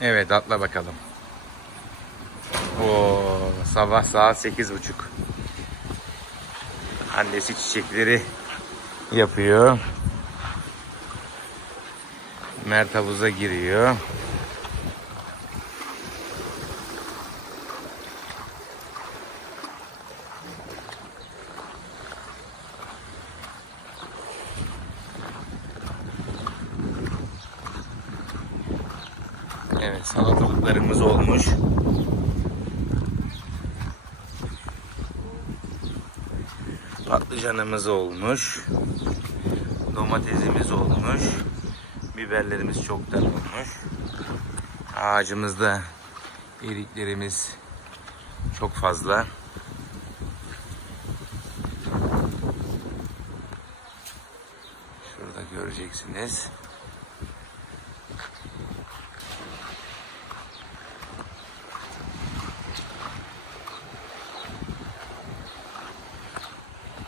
Evet, atla bakalım. Oo, sabah saat 8:30. Annesi çiçekleri yapıyor. Mert havuza giriyor. Evet, salatalıklarımız olmuş. Patlıcanımız olmuş. Domatesimiz olmuş. Biberlerimiz çoktan olmuş. Ağacımızda eriklerimiz çok fazla. Şurada göreceksiniz.